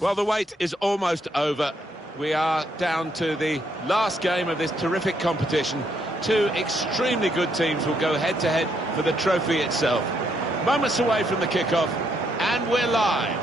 Well, the wait is almost over. We are down to the last game of this terrific competition. Two extremely good teams will go head-to-head for the trophy itself. Moments away from the kickoff, and we're live.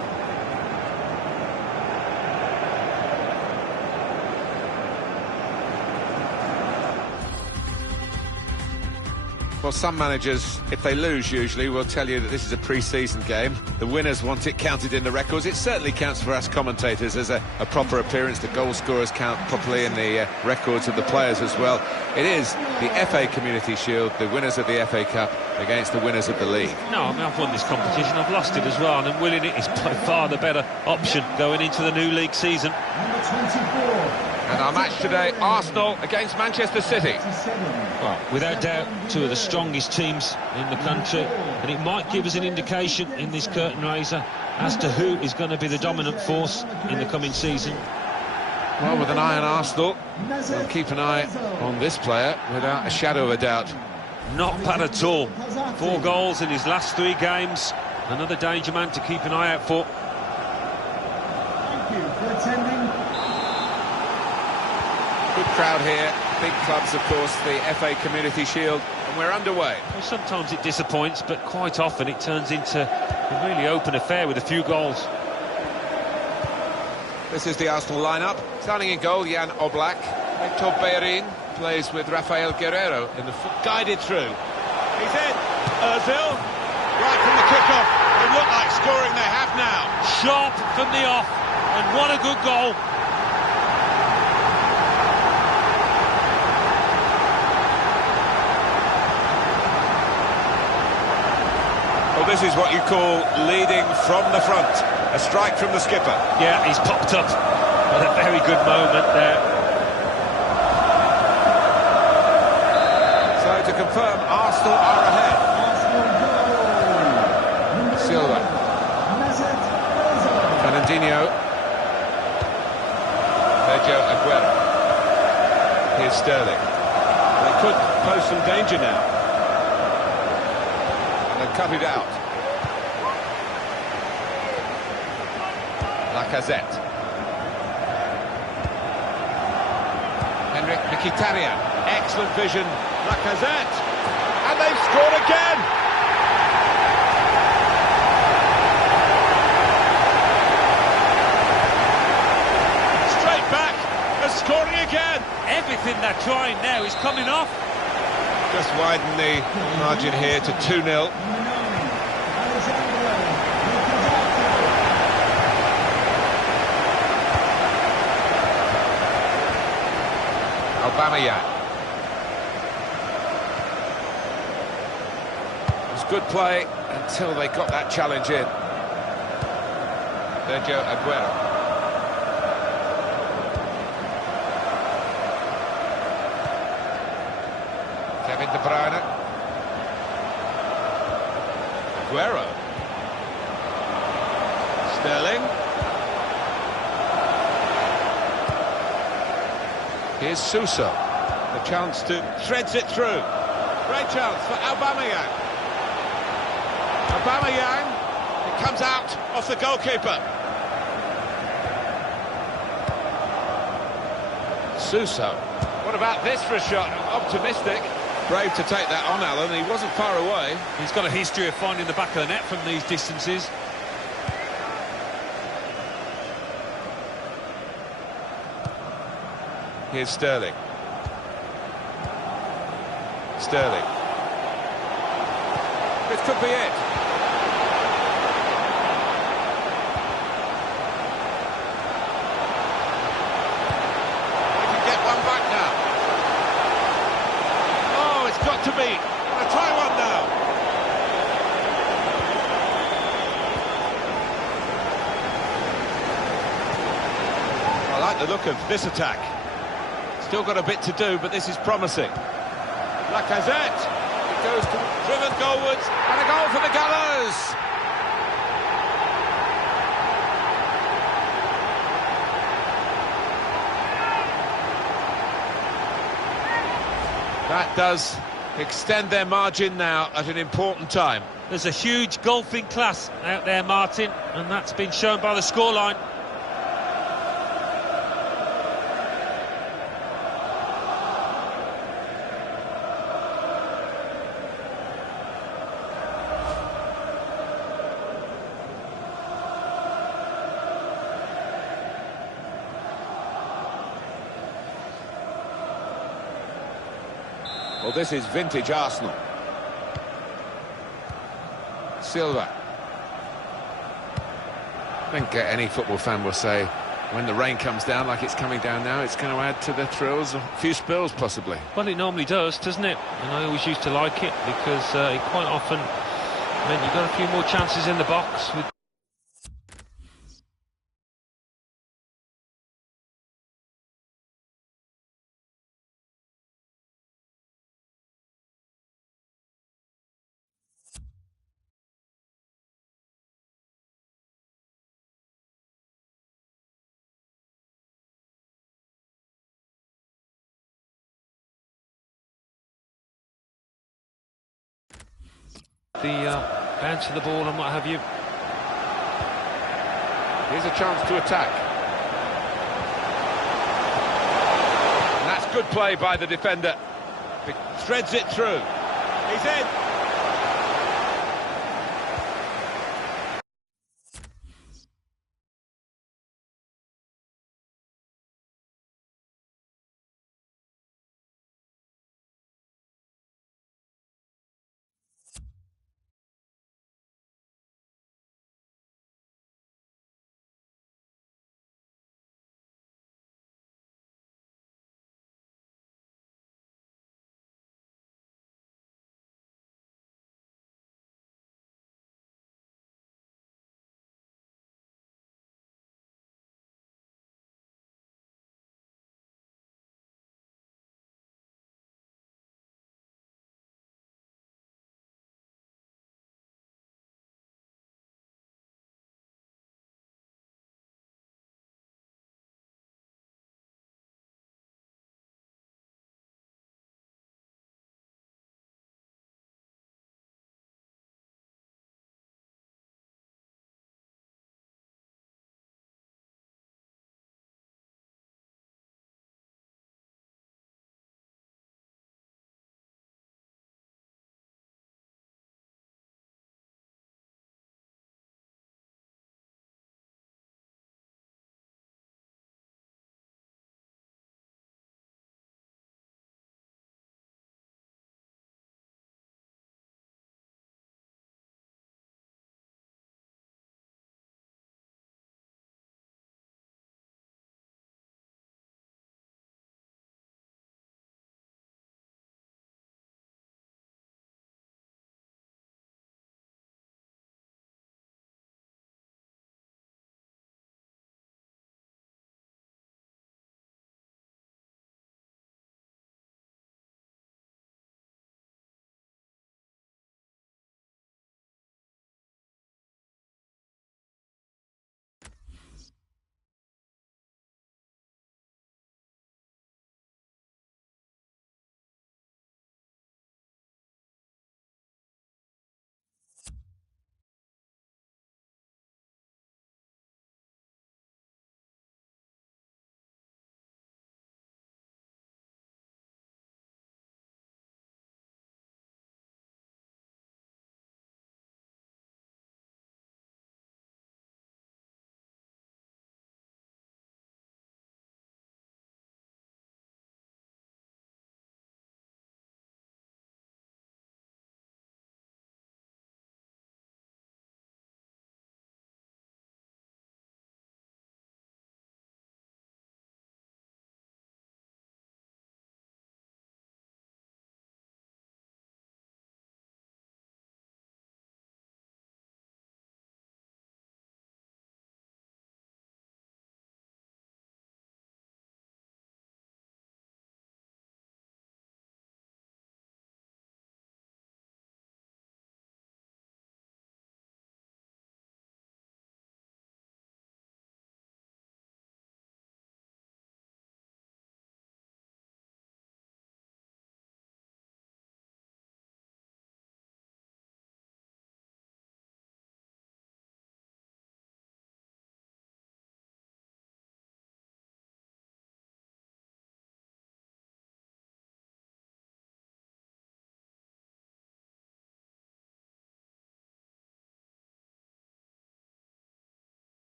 Well, some managers, if they lose usually, will tell you that this is a pre-season game. The winners want it counted in the records. It certainly counts for us commentators as a proper appearance. The goal scorers count properly in the records of the players as well. It is the FA Community Shield, the winners of the FA Cup against the winners of the league. No, I mean, I've won this competition, I've lost it as well, and winning it is by far the better option going into the new league season. Number 24. And our match today, Arsenal against Manchester City. Well, without doubt, two of the strongest teams in the country, and it might give us an indication in this curtain raiser as to who is going to be the dominant force in the coming season. Well, with an eye on Arsenal, we'll keep an eye on this player without a shadow of a doubt. Not bad at all. 4 goals in his last 3 games. Another danger man to keep an eye out for. Thank you for attending. Good crowd here, big clubs of course, the FA Community Shield, and we're underway. Well, sometimes it disappoints, but quite often it turns into a really open affair with a few goals. This is the Arsenal lineup. Standing in goal, Jan Oblak. Hector Bellerin plays with Rafael Guerreiro in the guided through. He's in. Ozil, right from the kickoff. They look like scoring, they have now. Sharp from the off, and what a good goal. Well, this is what you call leading from the front. A strike from the skipper. Yeah, he's popped up at a very good moment there. So to confirm, Arsenal are ahead. Silva. Fernandinho. Sergio Aguero. Here's Sterling. They could pose some danger now. And they've cut it out. Lacazette. Henrik Mkhitaryan. Excellent vision. Lacazette. And they've scored again. Straight back. They're scoring again. Everything they're trying now is coming off. Just widen the margin here to 2-0. Aubameyang. It was good play until they got that challenge in. Sergio Aguero. Kevin De Bruyne. Aguero. Sterling. Here's Sousa. The chance to threads it through. Great chance for Aubameyang. Aubameyang. It comes out off the goalkeeper. Sousa. What about this for a shot? Optimistic. Brave to take that on, Alan. He wasn't far away. He's got a history of finding the back of the net from these distances. Here's Sterling. Sterling. This could be it. They can get one back now. Oh, it's got to be. I'll try one now. I like the look of this attack. Still got a bit to do, but this is promising. Lacazette. It goes driven goalwards, and a goal for the Gallows. That does extend their margin now at an important time. There's a huge golfing class out there, Martin, and that's been shown by the scoreline. Well, this is vintage Arsenal. Silva. I think any football fan will say, when the rain comes down like it's coming down now, it's going to add to the thrills, a few spills possibly. Well, it normally does, doesn't it? And I always used to like it because it quite often meant you got a few more chances in the box with the bounce of the ball and what have you. Here's a chance to attack. And that's good play by the defender. He threads it through. He's in.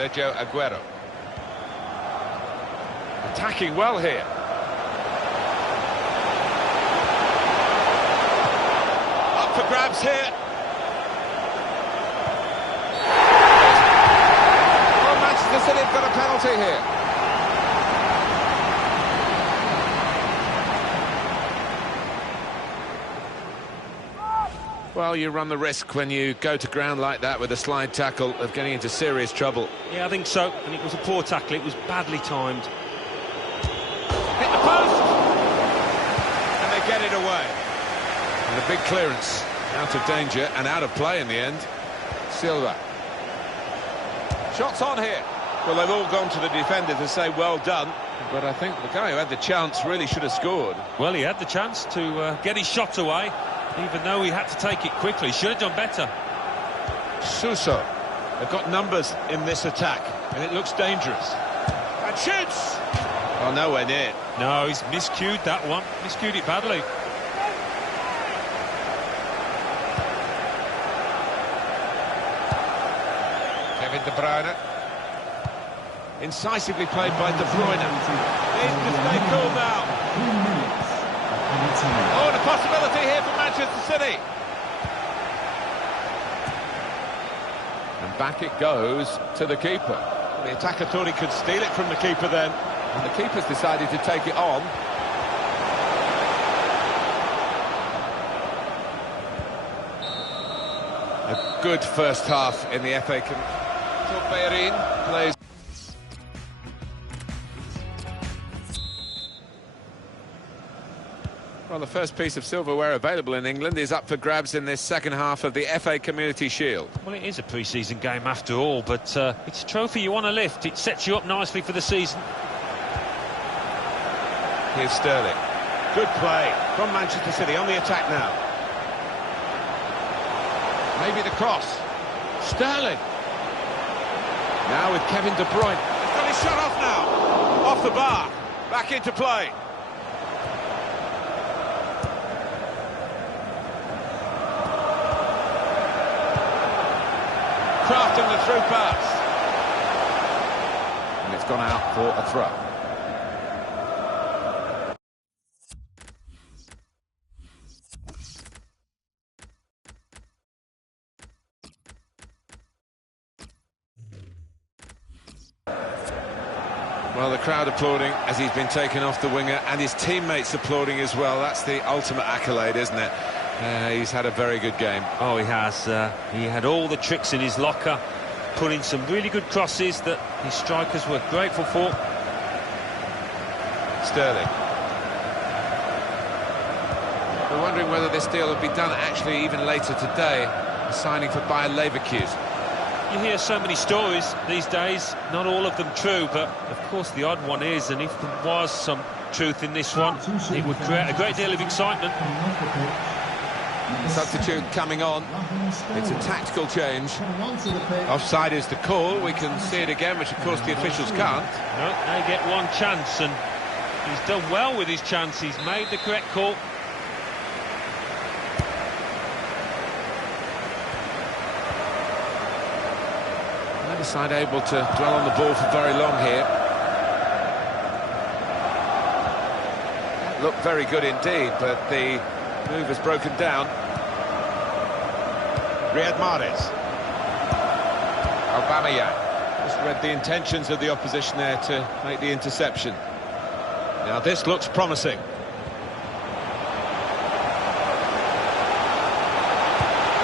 Sergio Aguero. Attacking well here. Up for grabs here. Oh, Manchester City have got a penalty here. Well, you run the risk when you go to ground like that with a slide tackle of getting into serious trouble. Yeah, I think so, and it was a poor tackle. It was badly timed. Hit the post! And they get it away. And a big clearance, out of danger and out of play in the end. Silva. Shots on here. Well, they've all gone to the defender to say well done, But I think the guy who had the chance really should have scored. Well, he had the chance to get his shot away, even though he had to take it quickly. Should have done better. Suso. They've got numbers in this attack, and it looks dangerous. And shoots! Oh, nowhere near. No, he's miscued that one. Miscued it badly. Kevin De Bruyne. Incisively played by De Bruyne. Needs to stay cool now. 2 minutes. Oh, and a possibility here for Manchester City. And back it goes to the keeper. The attacker thought he could steal it from the keeper then. And the keeper's decided to take it on. A good first half in the FA Cup. Bellerin plays. Well, the first piece of silverware available in England is up for grabs in this second half of the FA Community Shield. Well, it is a pre-season game after all, but it's a trophy you want to lift. It sets you up nicely for the season. Here's Sterling. Good play from Manchester City on the attack now. Maybe the cross. Sterling. Now with Kevin De Bruyne. He's got his shot off now. Off the bar. Back into play. Crafting the through pass. And it's gone out for a throw. Well, the crowd applauding as he's been taken off the winger, and his teammates applauding as well. That's the ultimate accolade, isn't it? He's had a very good game. Oh, he has. He had all the tricks in his locker, put in some really good crosses that his strikers were grateful for. Sterling. We're wondering whether this deal will be done actually even later today. A signing for Bayer Leverkusen. You hear so many stories these days, not all of them true, but of course the odd one is, and if there was some truth in this one, it would create a great deal of excitement. Substitute coming on. It's a tactical change. Offside is the call. We can see it again, which of course the officials can't. No, they get one chance, and he's done well with his chance. He's made the correct call. Neither side able to dwell on the ball for very long here. Looked very good indeed, but the move has broken down. Riyad Mahrez. Aubameyang. Just read the intentions of the opposition there to make the interception. Now this looks promising.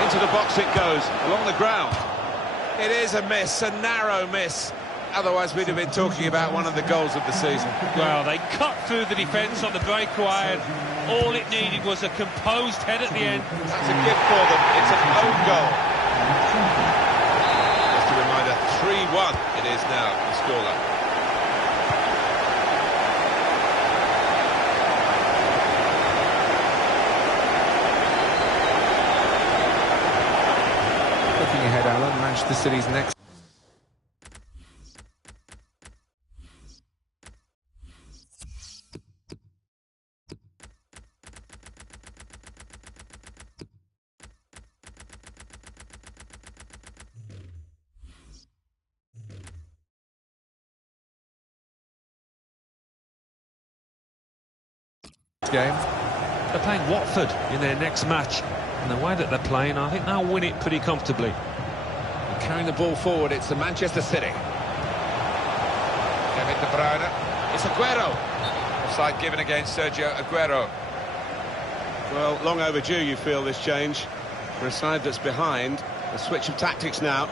Into the box it goes, along the ground. It is a miss, a narrow miss. Otherwise we'd have been talking about one of the goals of the season. Well, they cut through the defence on the breakaway, and all it needed was a composed head at the end. That's a gift for them. It's an own goal. Just a reminder, 3-1 it is now, the scoreline. Looking ahead, Alan, Manchester City's next. game. They're playing Watford in their next match, and the way that they're playing, I think they'll win it pretty comfortably. And carrying the ball forward, it's the Manchester City. Kevin De Bruyne. It's Aguero. Offside given against Sergio Aguero. Well, long overdue, you feel, this change. For a side that's behind, a switch of tactics now.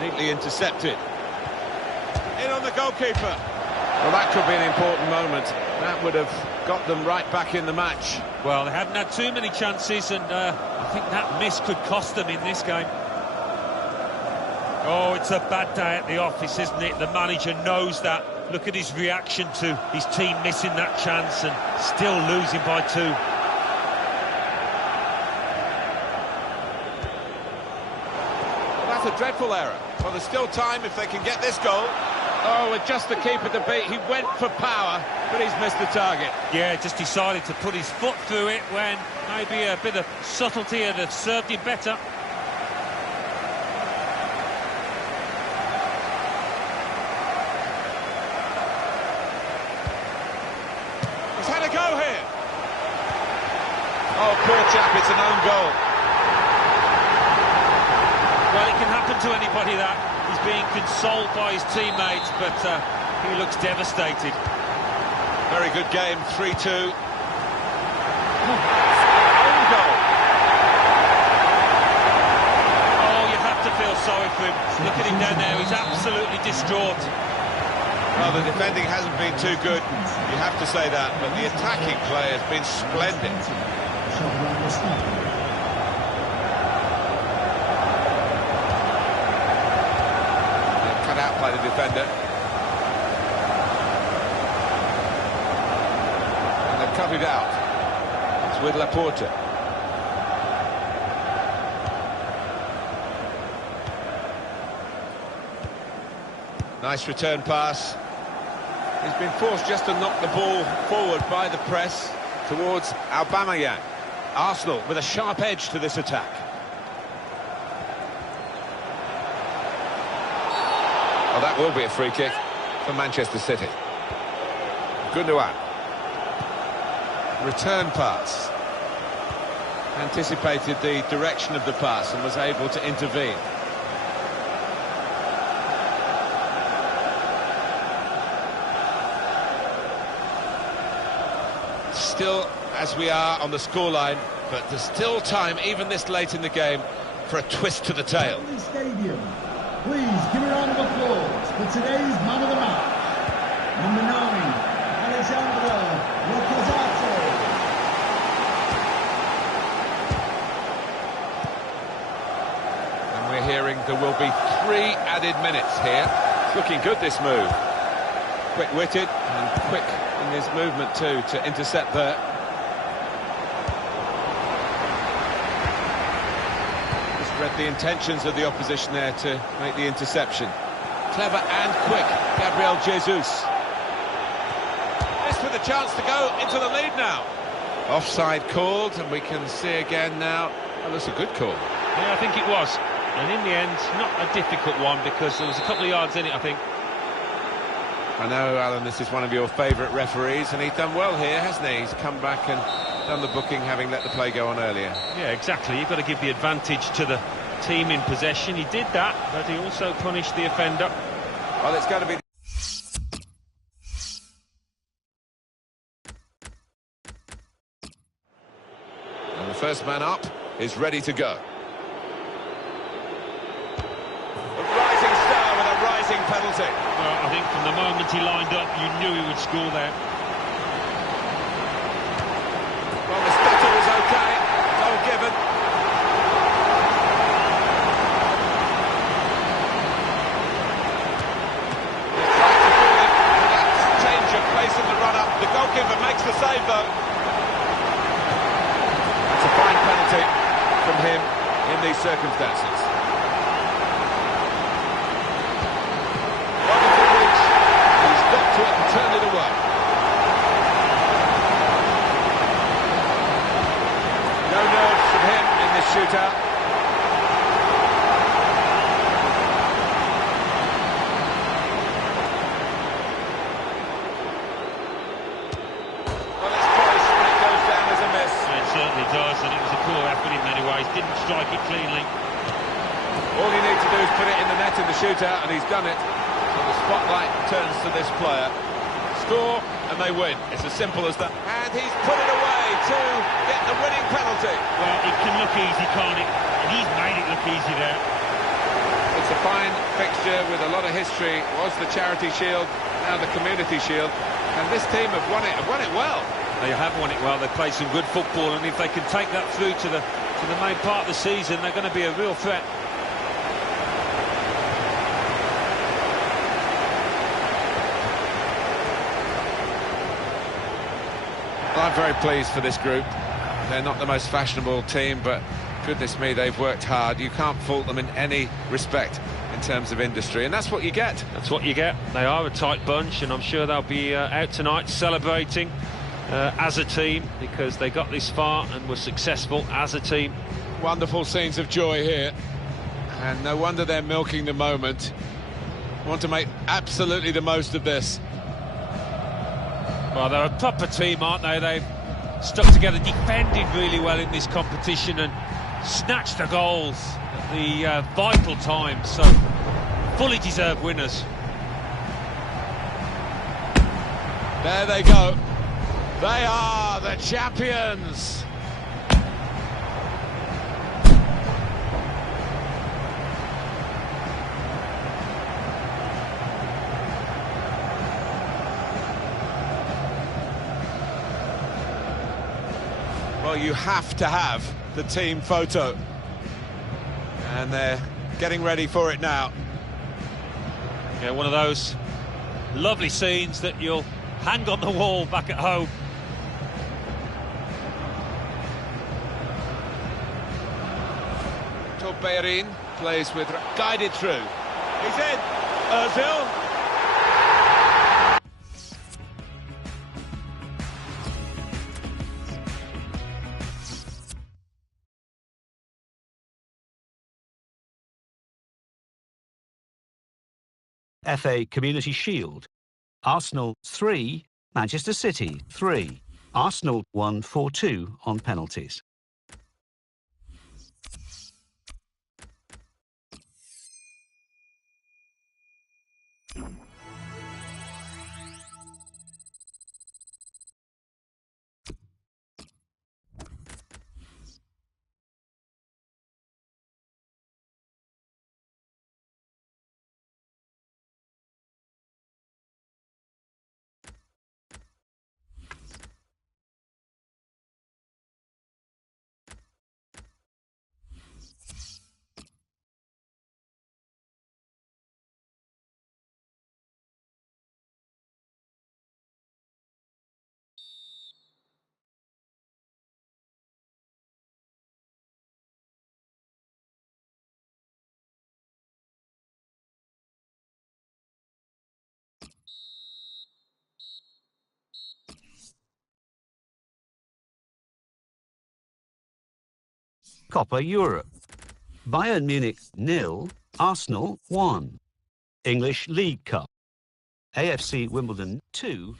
Neatly intercepted. In on the goalkeeper. Well, that could be an important moment. That would have got them right back in the match. Well, they hadn't had too many chances, and I think that miss could cost them in this game. Oh, it's a bad day at the office, isn't it? The manager knows that. Look at his reaction to his team missing that chance and still losing by 2. That's a dreadful error. Well, there's still time if they can get this goal. Oh, with just the keeper to beat, he went for power, but he's missed the target. Yeah, just decided to put his foot through it when maybe a bit of subtlety had served him better. He's had a go here. Oh, poor chap, it's an own goal. Well, it can happen to anybody that. He's being consoled by his teammates, but he looks devastated. Very good game, 3-2. Own goal. Oh, you have to feel sorry for him. Look at him down there, he's absolutely distraught. Well, the defending hasn't been too good, you have to say that, but the attacking play has been splendid. Cut out by the defender. And they've cut it out. It's with Laporte. Nice return pass. He's been forced just to knock the ball forward by the press. Towards Aubameyang. Arsenal with a sharp edge to this attack. Oh, that will be a free kick for Manchester City. Gundogan. Return pass. Anticipated the direction of the pass and was able to intervene. Still, as we are on the scoreline, but there's still time, even this late in the game, for a twist to the tail. Stadium. Please give a round of applause for today's man of the match. Number 9, Alexandra Lacazette. And we're hearing there will be 3 added minutes here. It's looking good, this move. Quick-witted and quick in his movement too to intercept there. Just read the intentions of the opposition there to make the interception. Clever and quick, Gabriel Jesus. This with a chance to go into the lead now. Offside called, and we can see again now. Oh, that's a good call. Yeah, I think it was. And in the end, not a difficult one because there was a couple of yards in it, I think. I know, Alan, this is one of your favourite referees, and he's done well here, hasn't he? He's come back and done the booking, having let the play go on earlier. Yeah, exactly. You've got to give the advantage to the team in possession. He did that, but he also punished the offender. Well, it's going to be... And the first man up is ready to go. A rising star with a rising penalty. Well, I think from the moment he lined up, you knew he would score there. Well, the stutter was okay. Goal given. Change of pace in the run-up. The goalkeeper makes the save, though. It's a fine penalty from him in these circumstances. Wonderful reach. He's got to it and turned it away. No nerves from him in this shootout. Well, it's close, and it goes down as a miss. It certainly does, and it was a poor effort in many ways. Didn't strike it cleanly. All you need to do is put it in the net in the shootout, and he's done it. So the spotlight turns to this player. Score, and they win. It's as simple as that. And he's put it away to get the winning penalty. Well, it can look easy, can't it? And he's made it look easy there. It's a fine fixture with a lot of history. It was the Charity Shield, now the Community Shield. And this team have won it well. They have won it well. They played some good football, and if they can take that through to the main part of the season, they're going to be a real threat. Well, I'm very pleased for this group. They're not the most fashionable team, but goodness me, they've worked hard. You can't fault them in any respect in terms of industry, and that's what you get. That's what you get. They are a tight bunch, and I'm sure they'll be out tonight celebrating as a team, because they got this far and were successful as a team. Wonderful scenes of joy here. And no wonder they're milking the moment. Want to make absolutely the most of this. Well, they're a proper team, aren't they? They've stuck together, defended really well in this competition, and snatched the goals at the vital time. So, fully deserved winners. There they go. They are the champions. Well, you have to have the team photo. And they're getting ready for it now. Yeah, one of those lovely scenes that you'll hang on the wall back at home. Bellerin plays with... guided through. He's in. Ozil. FA Community Shield. Arsenal 3, Manchester City 3. Arsenal won 4-2 on penalties. Copa Europe. Bayern Munich 0, Arsenal 1. English League Cup. AFC Wimbledon 2.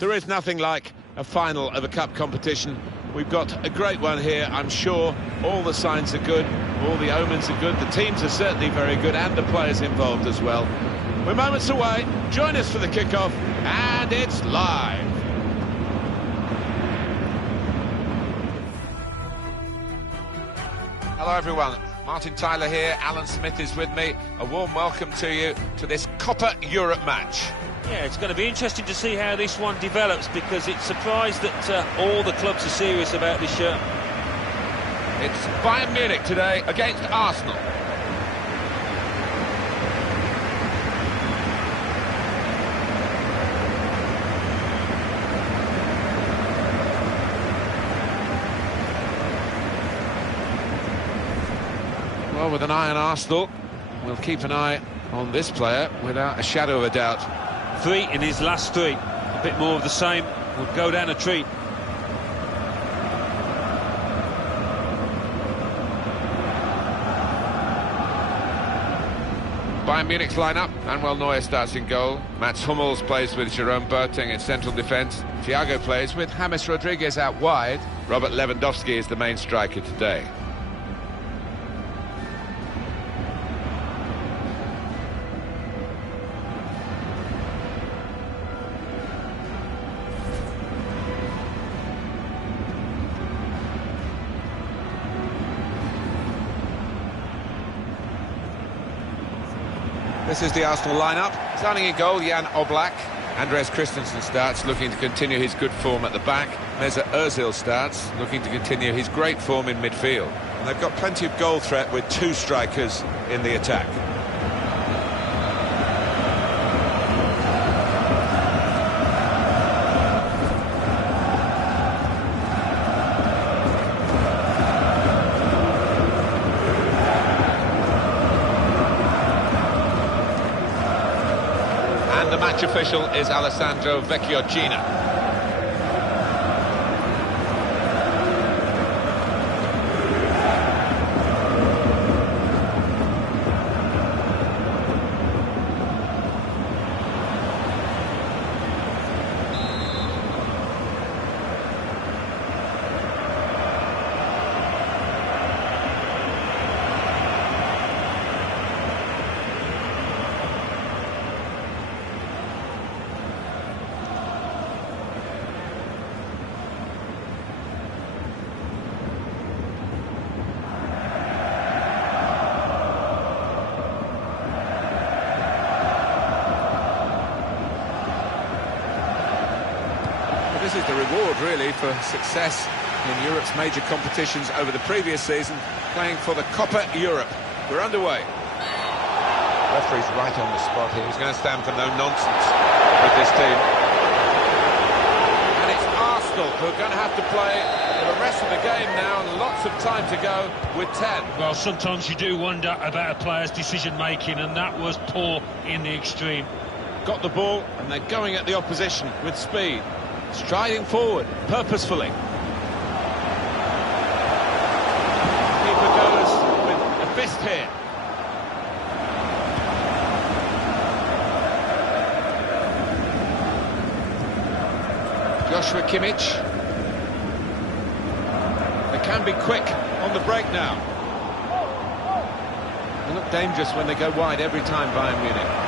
There is nothing like a final of a cup competition. We've got a great one here, I'm sure. All the signs are good, all the omens are good, the teams are certainly very good, and the players involved as well. We're moments away. Join us for the kickoff, and it's live. Hello everyone, Martin Tyler here, Alan Smith is with me. A warm welcome to you to this Copa Europe match. Yeah, it's going to be interesting to see how this one develops, because it's surprised that all the clubs are serious about this shirt. It's Bayern Munich today against Arsenal. Well, with an eye on Arsenal, we'll keep an eye on this player without a shadow of a doubt. 3 in his last 3. A bit more of the same would go down a treat. Bayern Munich's lineup. Manuel Neuer starts in goal. Mats Hummels plays with Jerome Boateng in central defence. Thiago plays with James Rodriguez out wide. Robert Lewandowski is the main striker today. This is the Arsenal lineup. Starting in goal, Jan Oblak. Andreas Christensen starts, looking to continue his good form at the back. Mesut Ozil starts, looking to continue his great form in midfield. And they've got plenty of goal threat with 2 strikers in the attack. The match official is Alessandro Vecchiogina. This is the reward, really, for success in Europe's major competitions over the previous season, playing for the Copa Europe. We're underway. Referee's right on the spot here. He's going to stand for no nonsense with this team. And it's Arsenal who are going to have to play for the rest of the game now, and lots of time to go with 10. Well, sometimes you do wonder about a player's decision-making, and that was poor in the extreme. Got the ball, and they're going at the opposition with speed. Striding forward, purposefully. Keeper goes with a fist here. Joshua Kimmich. They can be quick on the break now. They look dangerous when they go wide every time, Bayern Munich.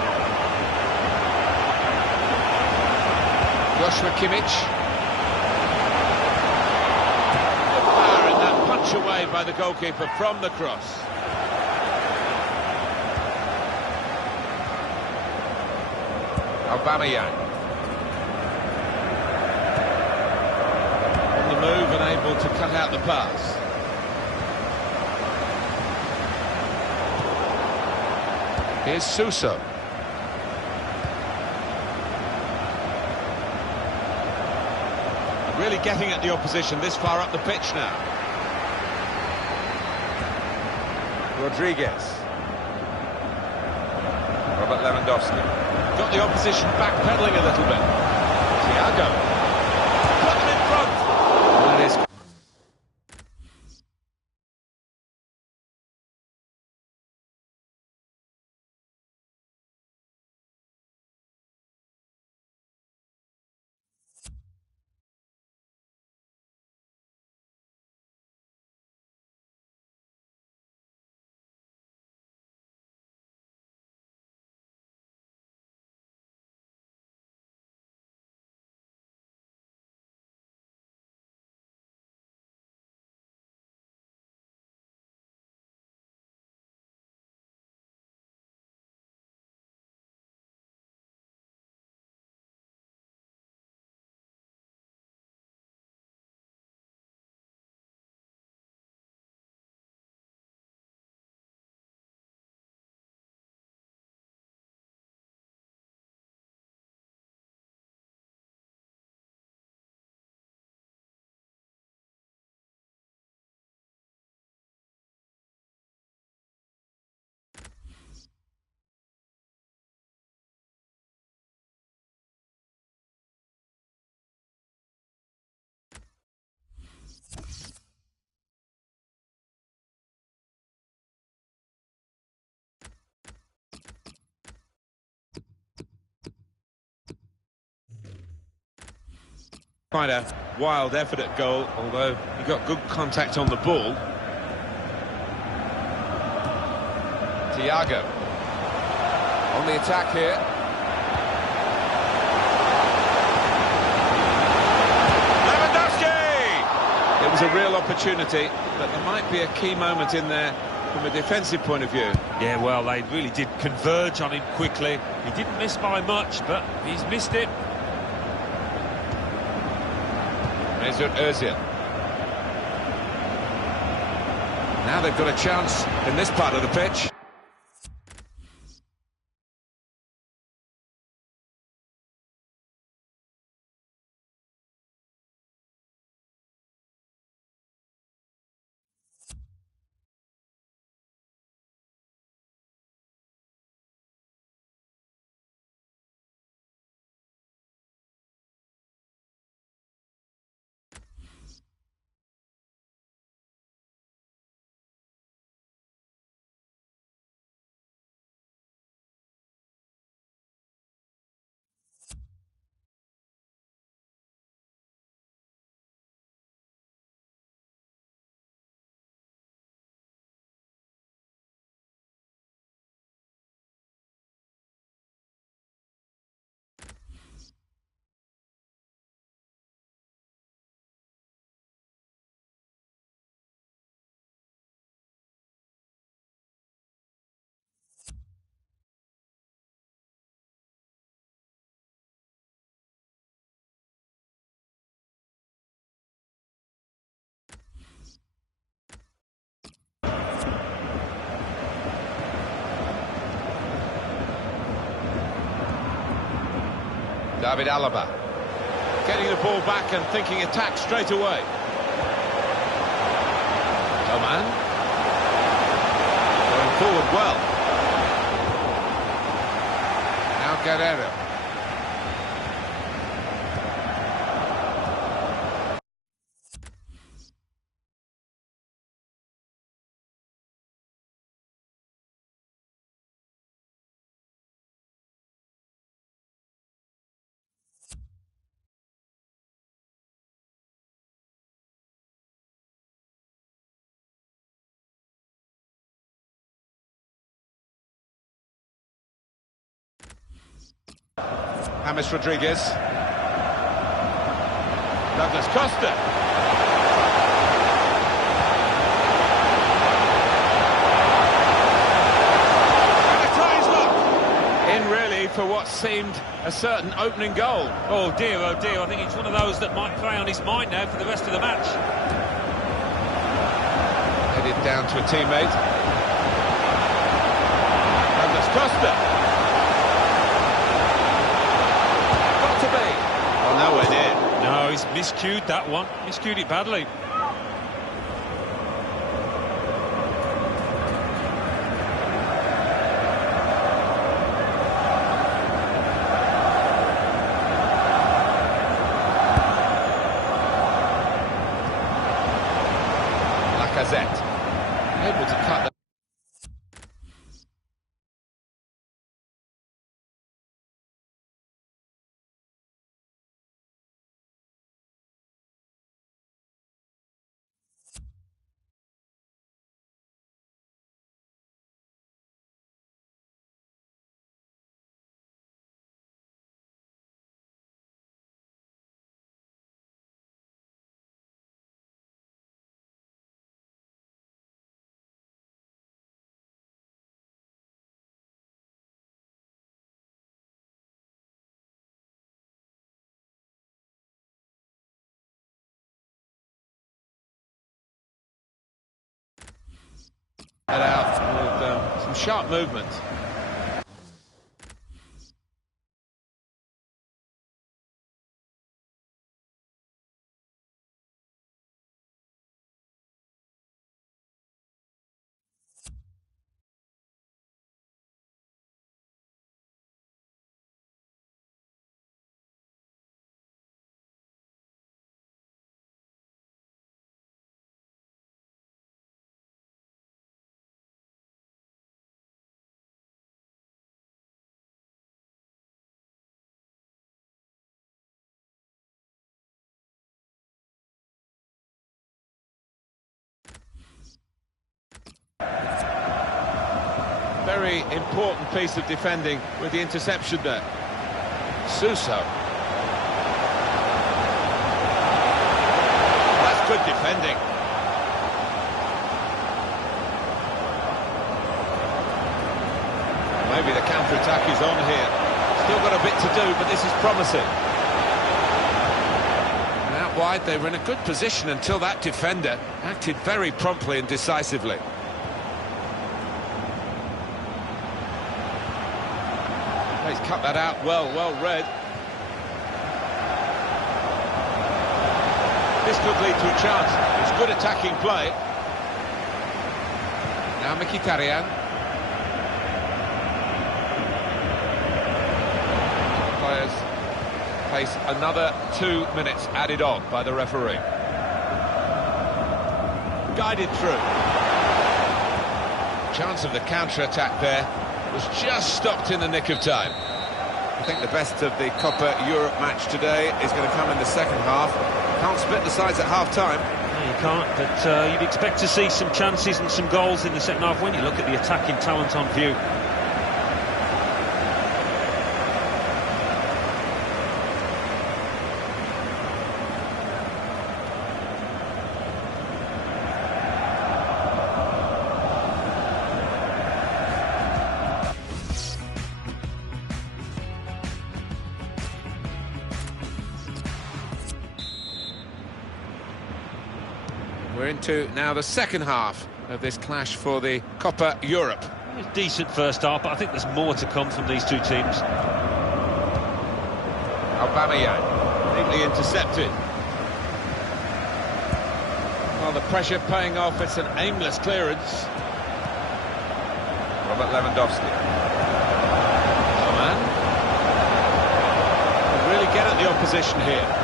Joshua Kimmich. Good power in that punch away by the goalkeeper from the cross. Aubameyang. On the move and able to cut out the pass. Here's Suso. Really getting at the opposition this far up the pitch now. Rodriguez. Robert Lewandowski. Got the opposition backpedaling a little bit. Thiago. Put them in front. That is Quite a wild effort at goal, although he got good contact on the ball. Thiago on the attack here. Lewandowski! It was a real opportunity, but there might be a key moment in there from a defensive point of view. Yeah, well, they really did converge on him quickly. He didn't miss by much, but he's missed it. Mesut Ozil. Now they've got a chance in this part of the pitch. David Alaba getting the ball back and thinking attack straight away. Coman going forward well. Now Guerrero. James Rodriguez. Douglas Costa. And a tries look. In really for what seemed a certain opening goal. Oh dear, I think it's one of those that might play on his mind now for the rest of the match. Headed down to a teammate. Douglas Costa. Oh, nowhere near. No, he's miscued that one. Miscued it badly. Lacazette. Able to cut the out with some sharp movement. very important piece of defending with the interception there. Suso. That's good defending. Maybe the counter-attack is on here. Still got a bit to do, but this is promising. And out wide, they were in a good position until that defender acted very promptly and decisively. He's cut that out well read. This could lead to a chance. It's good attacking play. Now Mkhitaryan. Players face another 2 minutes added on by the referee. Guided through. Chance of the counter-attack there was just stopped in the nick of time. I think the best of the Copa Europe match today is going to come in the second half. Can't split the sides at half-time. No, you can't, but you'd expect to see some chances and some goals in the second half when you look at the attacking talent on view. We're into now the second half of this clash for the Copa Europe. It was a decent first half, but I think there's more to come from these two teams. Aubameyang, neatly intercepted. Well, the pressure paying off, it's an aimless clearance. Robert Lewandowski. Coman. Really get at the opposition here.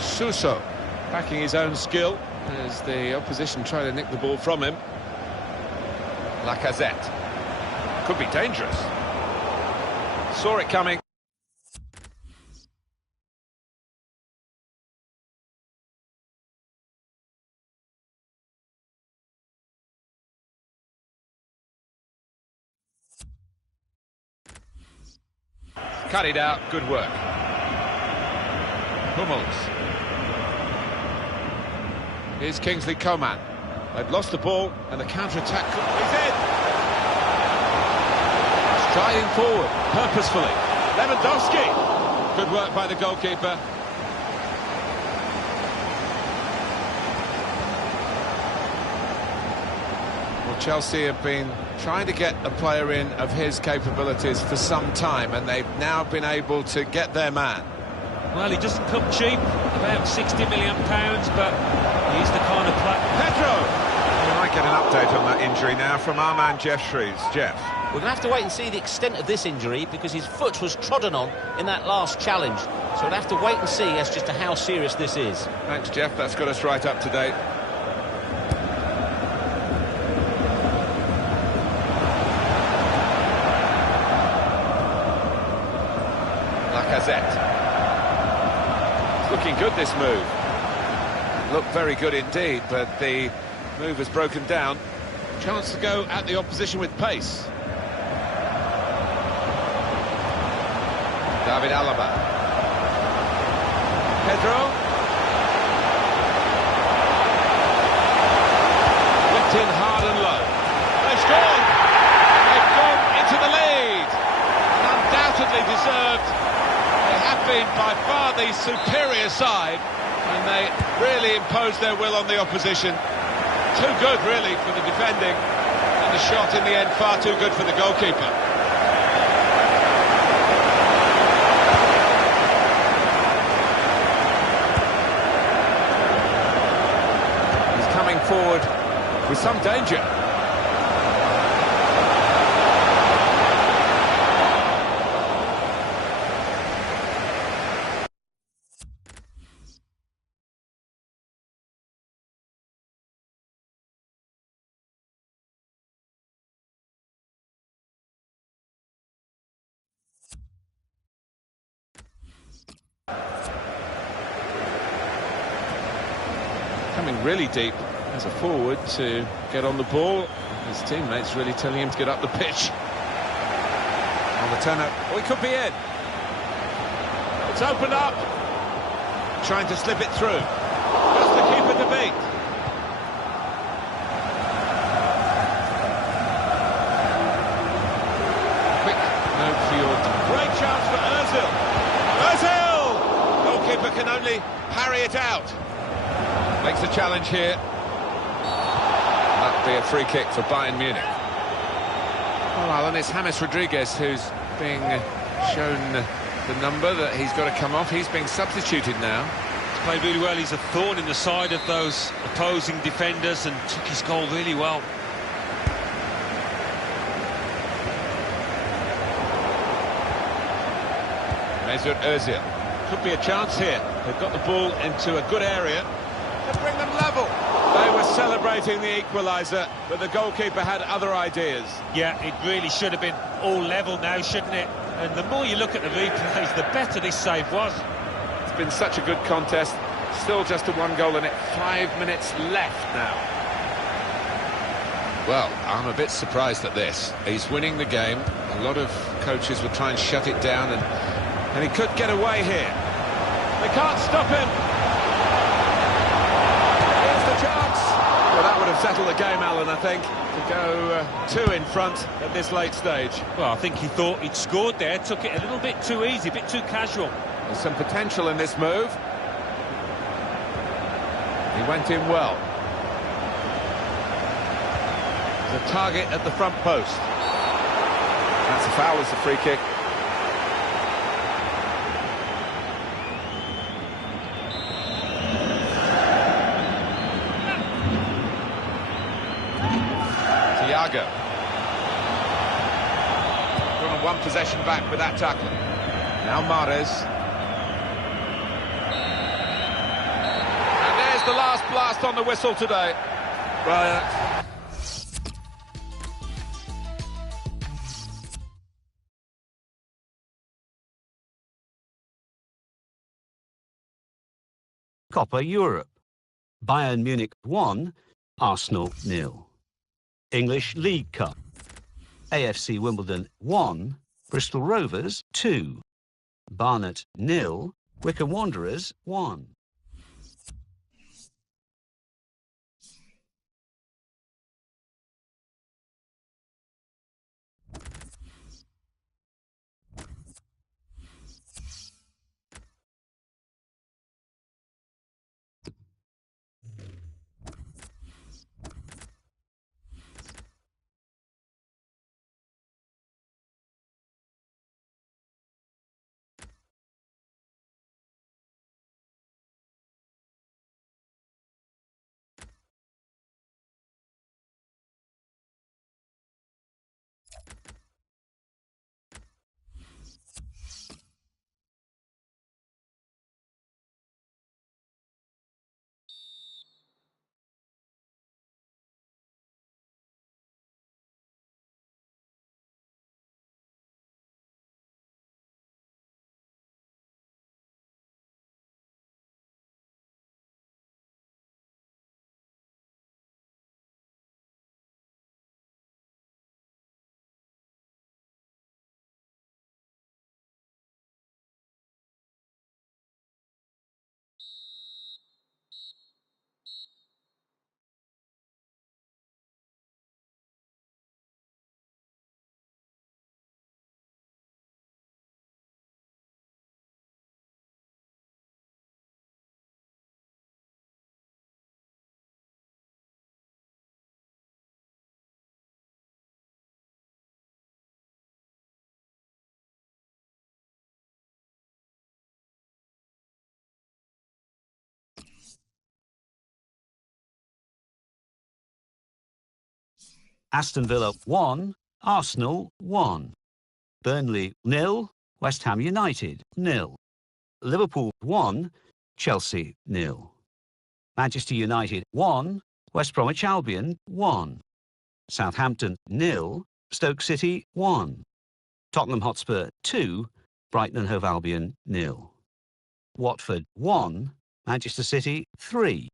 Suso backing his own skill as the opposition try to nick the ball from him. Lacazette. Could be dangerous. Saw it coming. Cut it out. Good work. Hummels. Here's Kingsley Coman. They've lost the ball, and the counter-attack is in. Striding forward, purposefully. Lewandowski. Good work by the goalkeeper. Well, Chelsea have been trying to get a player in of his capabilities for some time, and they've now been able to get their man. Well, he doesn't come cheap, about £60 million, but he's the kind of player. Pedro! We might get an update on that injury now from our man Jeff Shreves. Jeff. We're going to have to wait and see the extent of this injury because his foot was trodden on in that last challenge. So we'll have to wait and see as just to how serious this is. Thanks, Jeff. That's got us right up to date. Lacazette. Looking good, this move. Looked very good indeed, but the move has broken down. Chance to go at the opposition with pace. David Alaba. Pedro. Whipped in hard and low. They've scored! They've gone into the lead! Undoubtedly deserved. They have been by far the superior side, and they really imposed their will on the opposition. Too good, really, for the defending, and the shot in the end far too good for the goalkeeper. He's coming forward with some danger. coming really deep as a forward to get on the ball. His teammates really telling him to get up the pitch. On the turn-up. Oh, he could be in. It's opened up. Trying to slip it through. Just the keeper to beat. Quick note for your... Great chance for Ozil. Ozil! Goalkeeper can only parry it out. Makes a challenge here. That'll be a free kick for Bayern Munich. Well, Alan, it's James Rodriguez who's being shown the number that he's got to come off. He's being substituted now. He's played really well. He's a thorn in the side of those opposing defenders and took his goal really well. Mesut Ozil. Could be a chance here. They've got the ball into a good area to bring them level. They were celebrating the equaliser, but the goalkeeper had other ideas. Yeah, it really should have been all level now, shouldn't it? And the more you look at the replays, the better this save was. It's been such a good contest. Still just a one goal in it. 5 minutes left now. Well, I'm a bit surprised at this. He's winning the game. A lot of coaches will try and shut it down, and he could get away here. They can't stop him. Here's the chance. Well, that would have settled the game, Alan, I think, to go 2 in front at this late stage. Well, I think he thought he'd scored there, took it a little bit too easy, a bit too casual. There's some potential in this move. He went in well. The target at the front post. That's a foul as a free kick. Thiago. Gone on one possession back with that tackle. Now Mahrez. And there's the last blast on the whistle today. Bryant. Copa Europe. Bayern Munich 1, Arsenal 0. English League Cup. AFC Wimbledon 1, Bristol Rovers 2. Barnet 0, Wycombe Wanderers 1. Aston Villa 1, Arsenal 1. Burnley 0, West Ham United 0. Liverpool 1, Chelsea 0. Manchester United 1, West Bromwich Albion 1. Southampton 0, Stoke City 1. Tottenham Hotspur 2, Brighton and Hove Albion 0. Watford 1, Manchester City 3.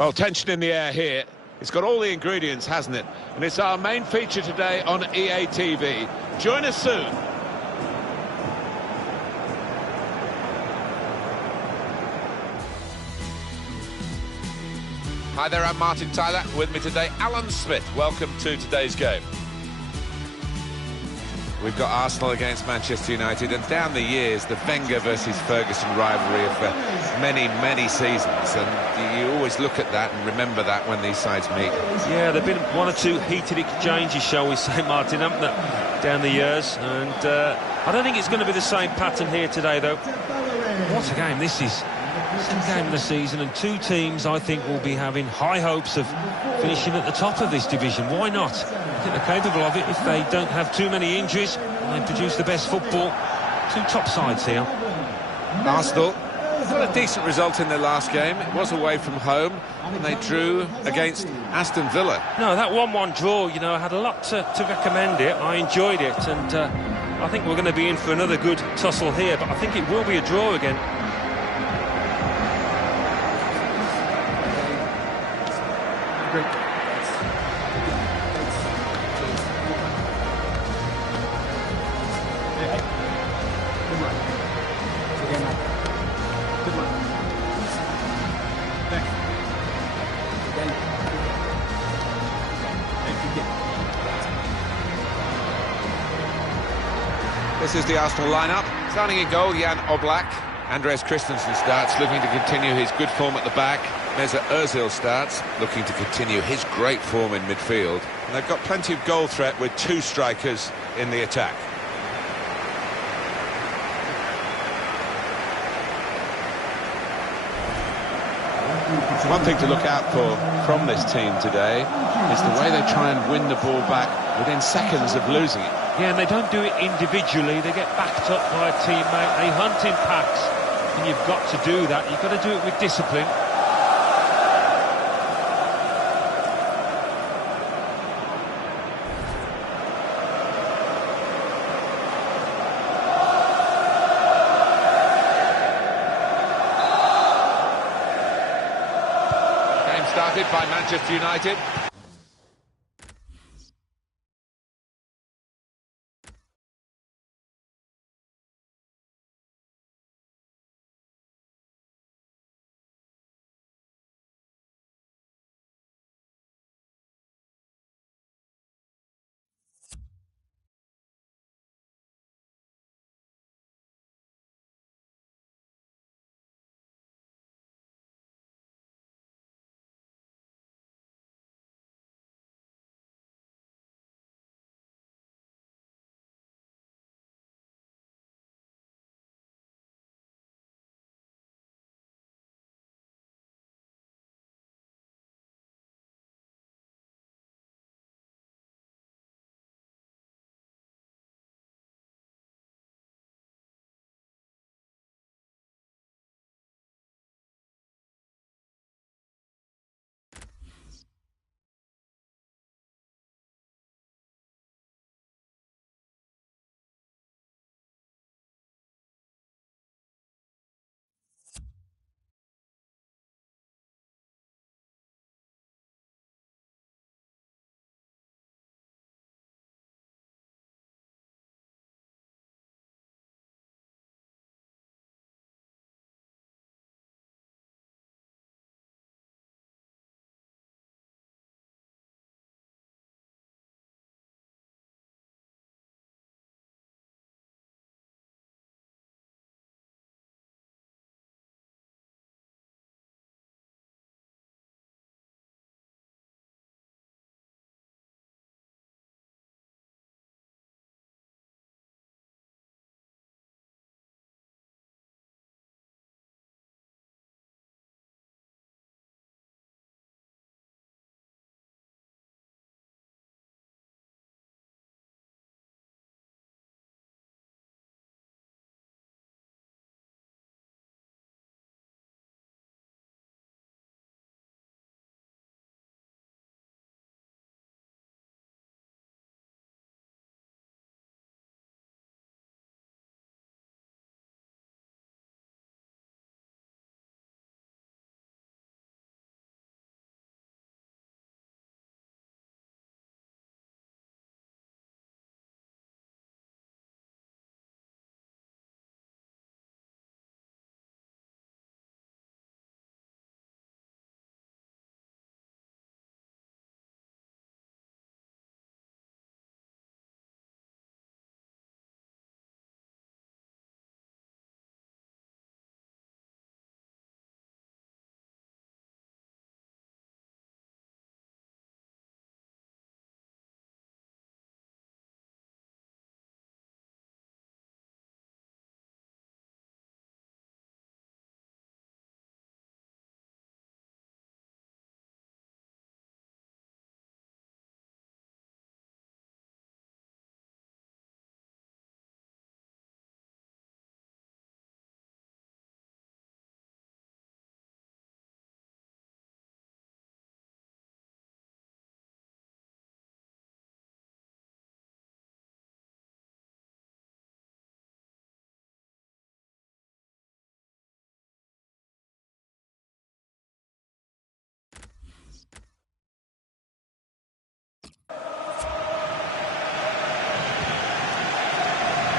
Well, tension in the air here. It's got all the ingredients, hasn't it? And it's our main feature today on EA TV. Join us soon. Hi there, I'm Martin Tyler. With me today, Alan Smith. Welcome to today's game. We've got Arsenal against Manchester United, and down the years, the Wenger versus Ferguson rivalry of many, many seasons, and you always look at that and remember that when these sides meet. Yeah, there have been one or two heated exchanges, shall we say, Martin, haven't there, down the years, and I don't think it's going to be the same pattern here today, though. What a game this is. Second game of the season, and two teams I think will be having high hopes of finishing at the top of this division. Why not? I think they're capable of it if they don't have too many injuries and they produce the best football. Two top sides here. Arsenal got a decent result in their last game. It was away from home, and they drew against Aston Villa. No, that 1-1 draw, you know, I had a lot to recommend it. I enjoyed it, and I think we're going to be in for another good tussle here, but I think it will be a draw again. This is the Arsenal lineup. Starting in goal, Jan Oblak. Andreas Christensen starts, looking to continue his good form at the back. Mesut Ozil starts, looking to continue his great form in midfield. And they've got plenty of goal threat with two strikers in the attack. One thing to look out for from this team today is the way they try and win the ball back within seconds of losing it. Yeah, and they don't do it individually. They get backed up by a teammate. They hunt in packs, and you've got to do that. You've got to do it with discipline. Game started by Manchester United.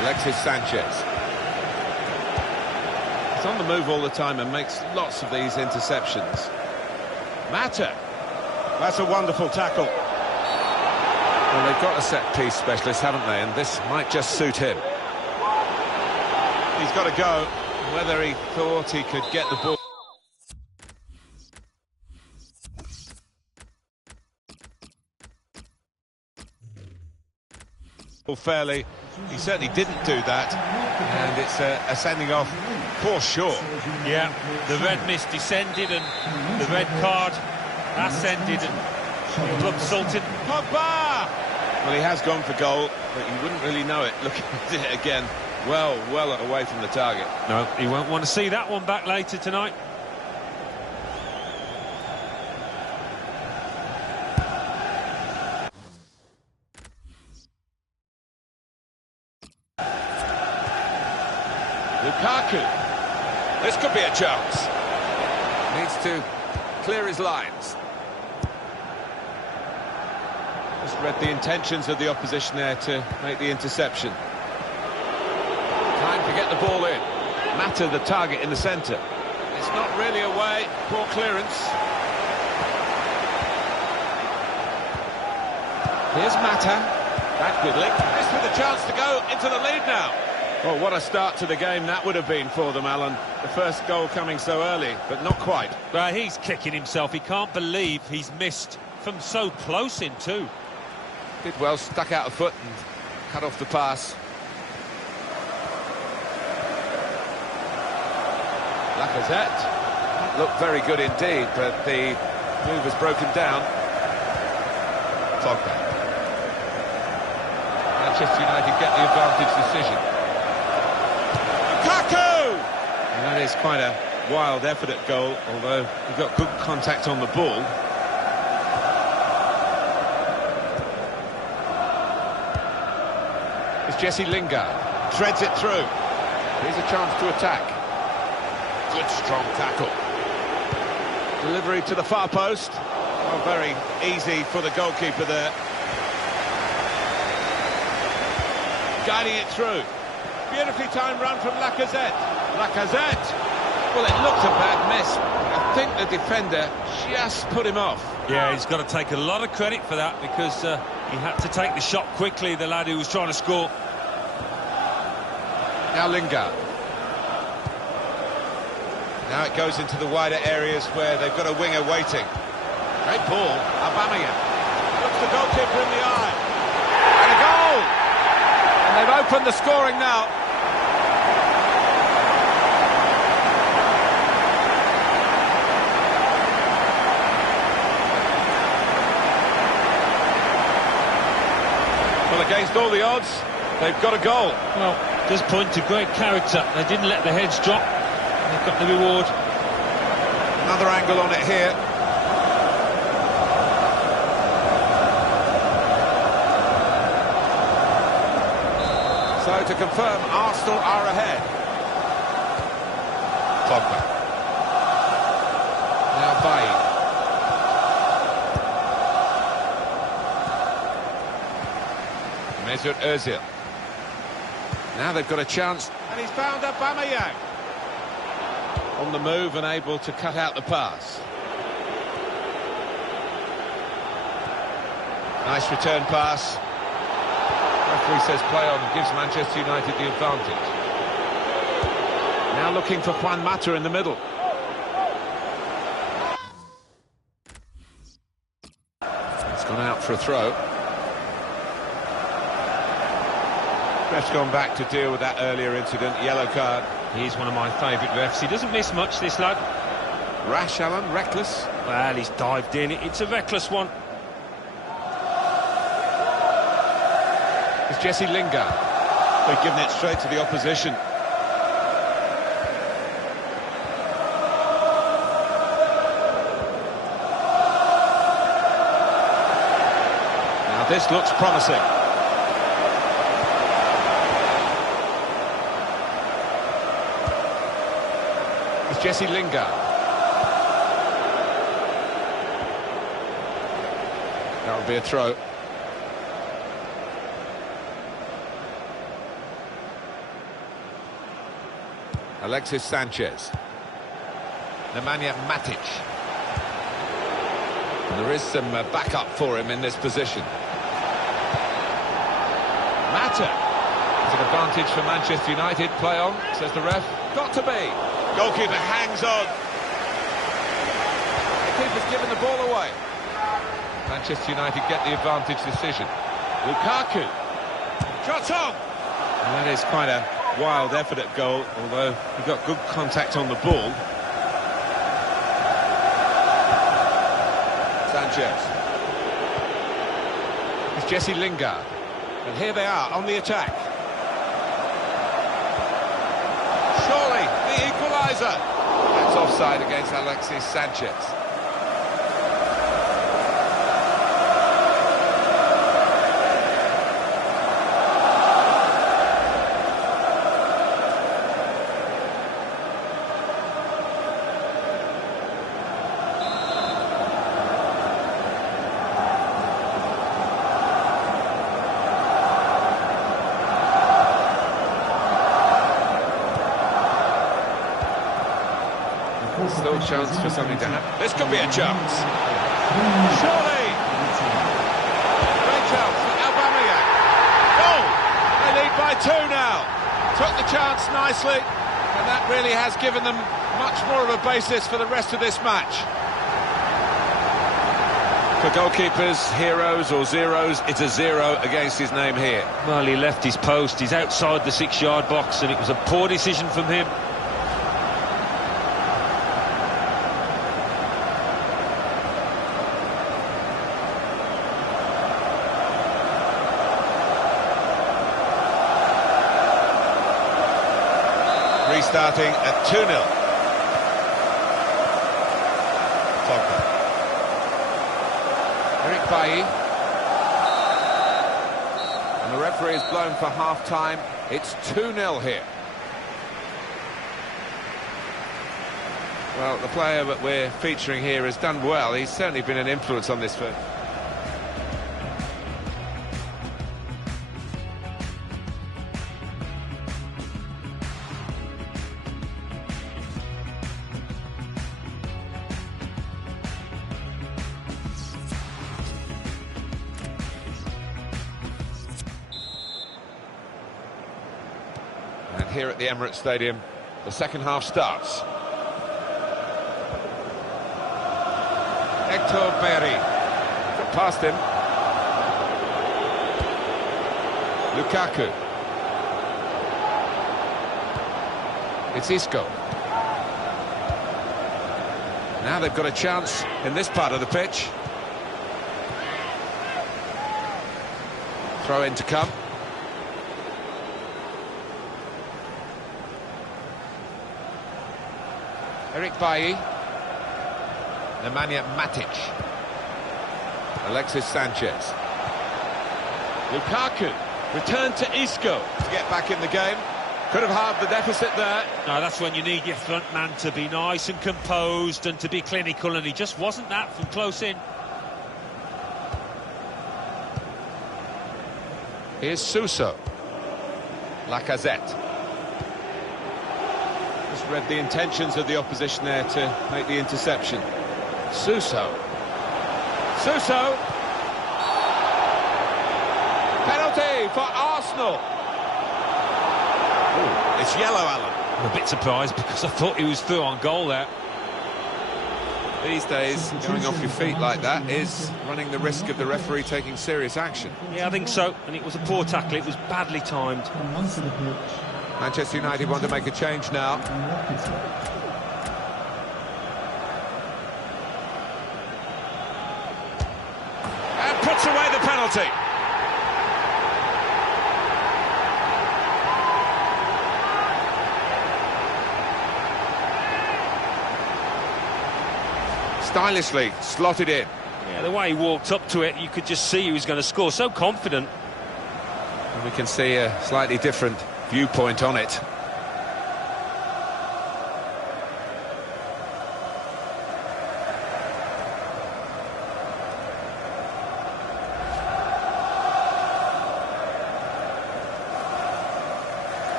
Alexis Sanchez. He's on the move all the time and makes lots of these interceptions. Mata. That's a wonderful tackle. Well, they've got a set-piece specialist, haven't they? And this might just suit him. He's got to go. Whether he thought he could get the ball... fairly. He certainly didn't do that. And it's a sending off for sure. Yeah, the red mist descended and the red card ascended, and club Sultan. Pogba! Well, he has gone for goal, but you wouldn't really know it looking at it again. Well away from the target. No, he won't want to see that one back later tonight. Lukaku. This could be a chance. Needs to clear his lines. Just read the intentions of the opposition there to make the interception. Time to get the ball in. Mata, the target in the centre. It's not really away. Poor clearance. Here's Mata. Back with Lick. This with a chance to go into the lead now. Well, what a start to the game that would have been for them, Alan. The first goal coming so early, but not quite. Well, he's kicking himself. He can't believe he's missed from so close in too. Did well, stuck out a foot and cut off the pass. Lacazette looked very good indeed, but the move was broken down. Pogba. Manchester United get the advantage decision. Lukaku! And that is quite a wild effort at goal, although he got good contact on the ball. It's Jesse Lingard. Threads it through. Here's a chance to attack. Good strong tackle. Delivery to the far post. Oh, very easy for the goalkeeper there. Guiding it through. Beautifully timed run from Lacazette. Lacazette! Well, it looked a bad miss. I think the defender just put him off. Yeah, he's got to take a lot of credit for that, because he had to take the shot quickly, the lad who was trying to score. Now Lingard. Now it goes into the wider areas where they've got a winger waiting. Great ball. Aubameyang. Looks the goalkeeper in the eye. And a goal! And they've opened the scoring now. Well, against all the odds, they've got a goal. Well, does point to great character. They didn't let the heads drop. They've got the reward. Another angle on it here. So to confirm, Arsenal are ahead. Pogba. Now Bailly. Mesut Ozil. Now they've got a chance, and he's found Aubameyang. On the move and able to cut out the pass. Nice return pass. Referee says play on, gives Manchester United the advantage. Now looking for Juan Mata in the middle. It's gone out for a throw. Ref's gone back to deal with that earlier incident, yellow card. He's one of my favourite refs. He doesn't miss much, this lad. Rash, Alan, reckless. Well, he's dived in. It's a reckless one. It's Jesse Lingard. They've given it straight to the opposition. Now this looks promising. It's Jesse Lingard. That would be a throw. Alexis Sanchez. Nemanja Matic. And there is some backup for him in this position. Mata. It's an advantage for Manchester United. Play on, says the ref. Got to be. Goalkeeper hangs on. The keeper's given the ball away. Manchester United get the advantage decision. Lukaku. Shot on. And that is quite a wild effort at goal, although he got good contact on the ball. Sanchez. It's Jesse Lingard. And here they are on the attack. Surely the equaliser. That's offside against Alexis Sanchez. Still chance for something to happen. This could be a chance. Surely! Great chance for Aubameyang. Goal! They lead by 2 now. Took the chance nicely, and that really has given them much more of a basis for the rest of this match. For goalkeepers, heroes or zeros, it's a 0 against his name here. Well, he left his post, he's outside the 6-yard box, and it was a poor decision from him. Restarting at 2-0. Pogba. Eric Bailly. And the referee is blown for half-time. It's 2-0 here. Well, the player that we're featuring here has done well. He's certainly been an influence on this first. And here at the Emirates Stadium, the second half starts. Hector Berry. Got past him. Lukaku. It's Isco. Now they've got a chance in this part of the pitch. Throw in to come. Eric Bailly. Nemanja Matic. Alexis Sanchez. Lukaku. Return to Isco to get back in the game. Could have halved the deficit there. No, that's when you need your front man to be nice and composed and to be clinical, and he just wasn't that from close in. Here's Suso. Lacazette. Just read the intentions of the opposition there to make the interception. Suso. Suso. Penalty for Arsenal. Ooh, it's yellow, Alan. I'm a bit surprised because I thought he was through on goal there. These days, going off your feet like that is running the risk of the referee taking serious action. Yeah, I think so. And it was a poor tackle. It was badly timed. Manchester United want to make a change now. And puts away the penalty. Stylishly slotted in. Yeah, the way he walked up to it, you could just see he was going to score. So confident. And we can see a slightly different viewpoint on it.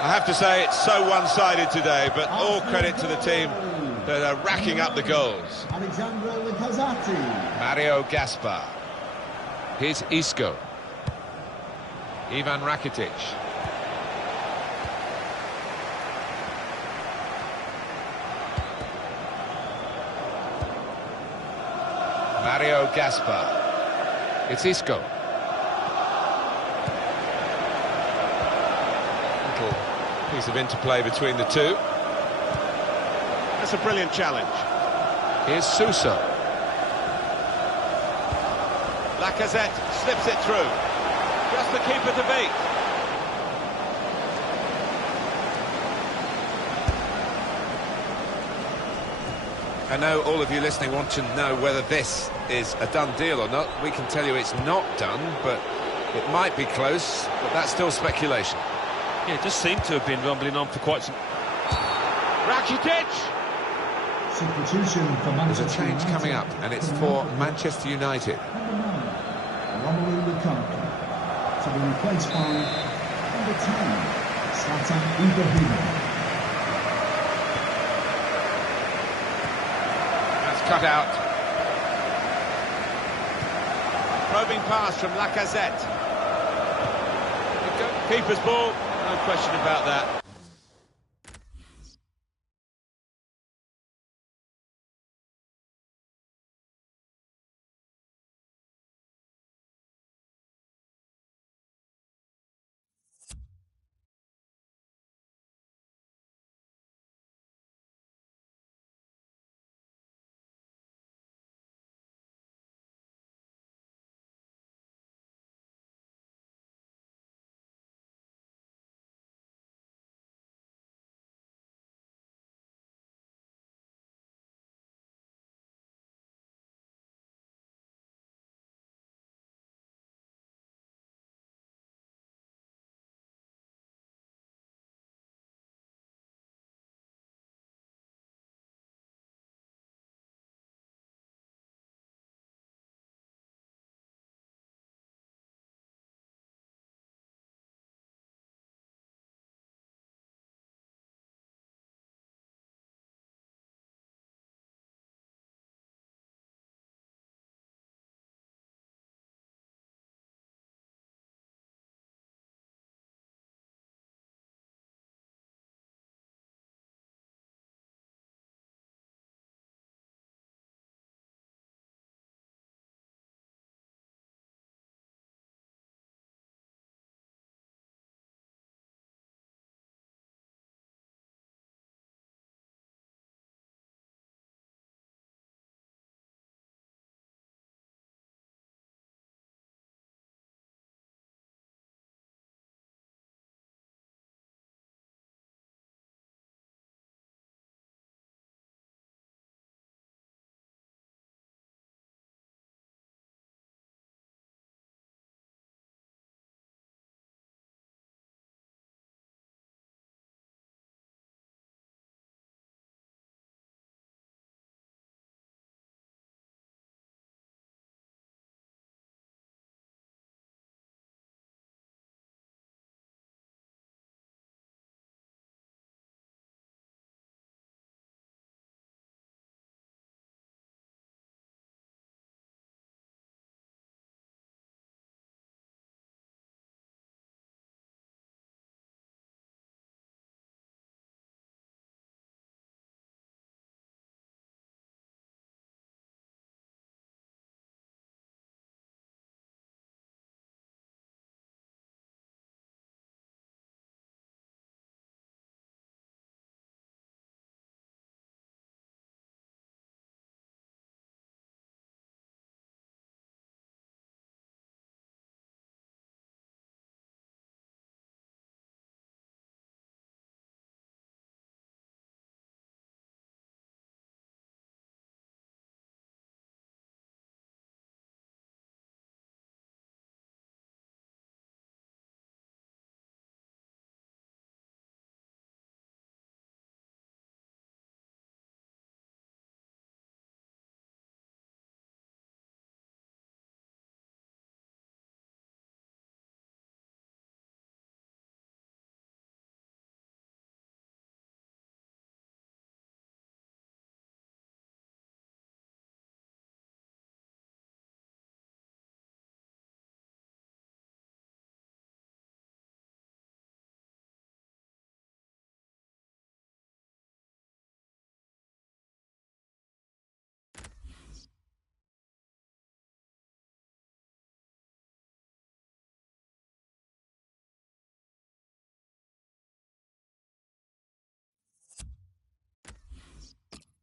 I have to say it's so one-sided today, but all credit to the team that are racking up the goals. Alexandra Lacazette. Mario Gaspar. Here's Isco. Ivan Rakitic. Mario Gaspar. It's Isco. Little piece of interplay between the two. That's a brilliant challenge. Here's Sousa. Lacazette slips it through. Just the keeper to beat. I know all of you listening want to know whether this is a done deal or not. We can tell you it's not done, but it might be close, but that's still speculation. Yeah, it does seem to have been rumbling on for quite some... Rakitic! Substitution for There's Manchester a change United. coming up, and it's for Manchester United. Number 9, Romelu Lukaku, to be replaced by number 10, Zlatan Ibrahimovic. That's cut out. Probing pass from Lacazette. Keeper's ball, no question about that.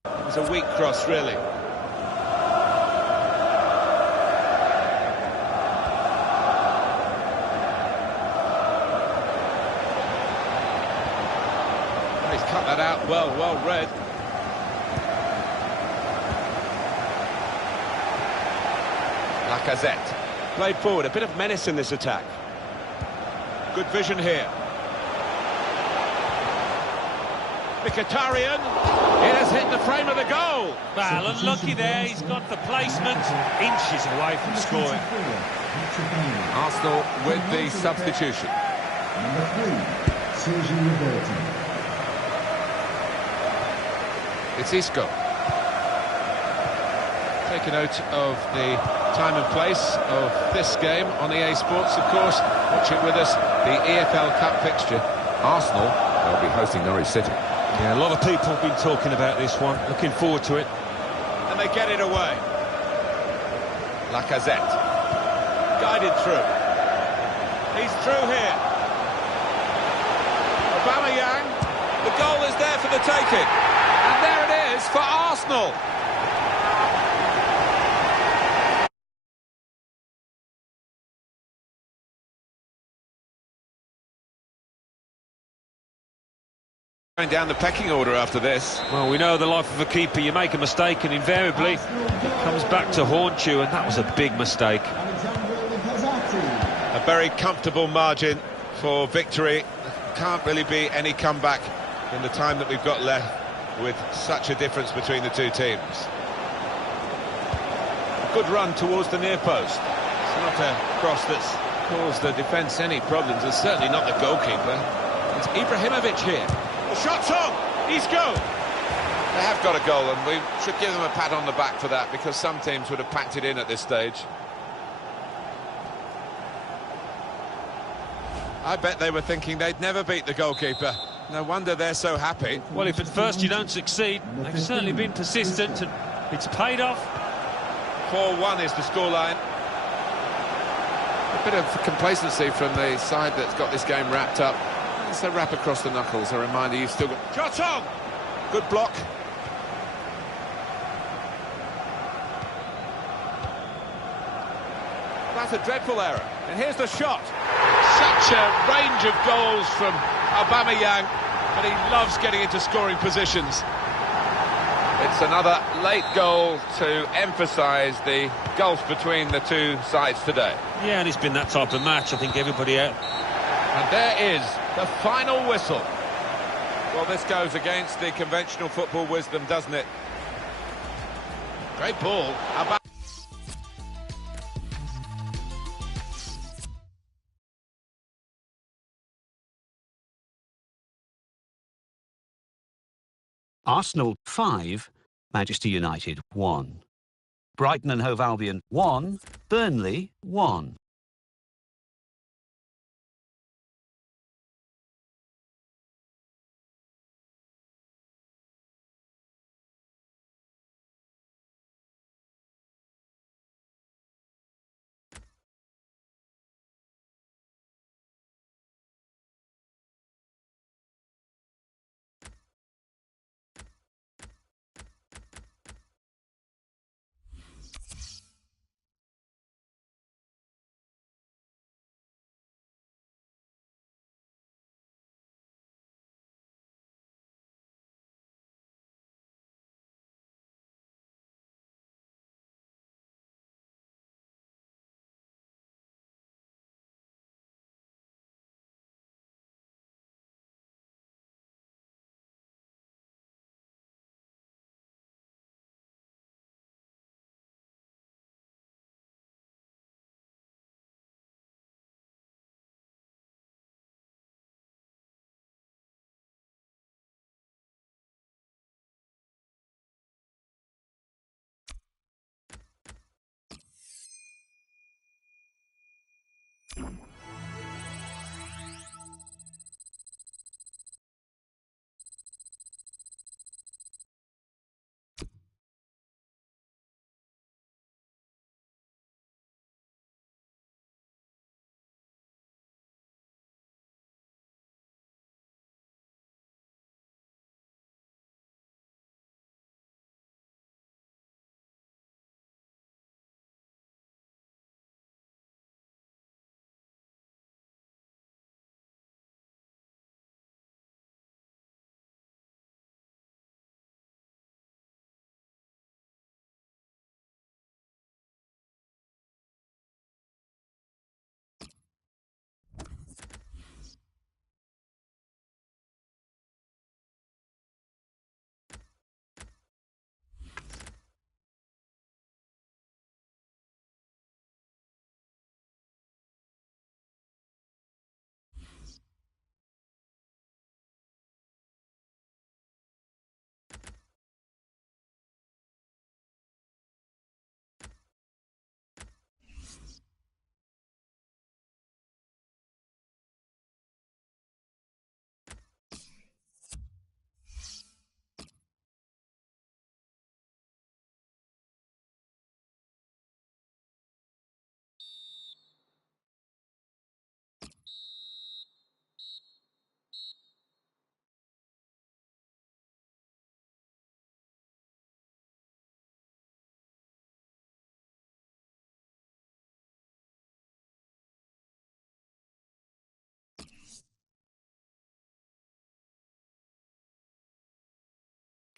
It was a weak cross, really. He's cut that out well read. Lacazette. Played forward, a bit of menace in this attack. Good vision here. Mkhitaryan. It has hit the frame of the goal. Well, unlucky there. He's got the placement inches away from scoring. Arsenal with the substitution. Number 3, Sergio Roberto. It's Isco. Take a note of the time and place of this game on EA Sports, of course. Watch it with us, the EFL Cup fixture. Arsenal, they'll be hosting Norwich City. Yeah, a lot of people have been talking about this one. Looking forward to it. And they get it away. Lacazette. Guided through. He's through here. Aubameyang. The goal is there for the taking. And there it is for Arsenal. Going down the pecking order after this. Well, we know the life of a keeper. You make a mistake and invariably it comes back to haunt you, and that was a big mistake. A very comfortable margin for victory. Can't really be any comeback in the time that we've got left with such a difference between the two teams. Good run towards the near post. It's not a cross that's caused the defence any problems. It's certainly not the goalkeeper. It's Ibrahimovic here. The shot's on. He's go. They have got a goal, and we should give them a pat on the back for that, because some teams would have packed it in at this stage. I bet they were thinking they'd never beat the goalkeeper. No wonder they're so happy. Well, if at first you don't succeed, they've certainly been persistent, and it's paid off. 4-1 is the scoreline. A bit of complacency from the side that's got this game wrapped up. It's a wrap across the knuckles. A reminder, you've still got... Shot on. Good block. That's a dreadful error. And here's the shot. Such a range of goals from Aubameyang, but he loves getting into scoring positions. It's another late goal to emphasise the gulf between the two sides today. Yeah, and it's been that type of match. I think everybody out. And there is the final whistle. Well, this goes against the conventional football wisdom, doesn't it? Great ball. Arsenal 5, Manchester United 1. Brighton and Hove Albion 1, Burnley 1.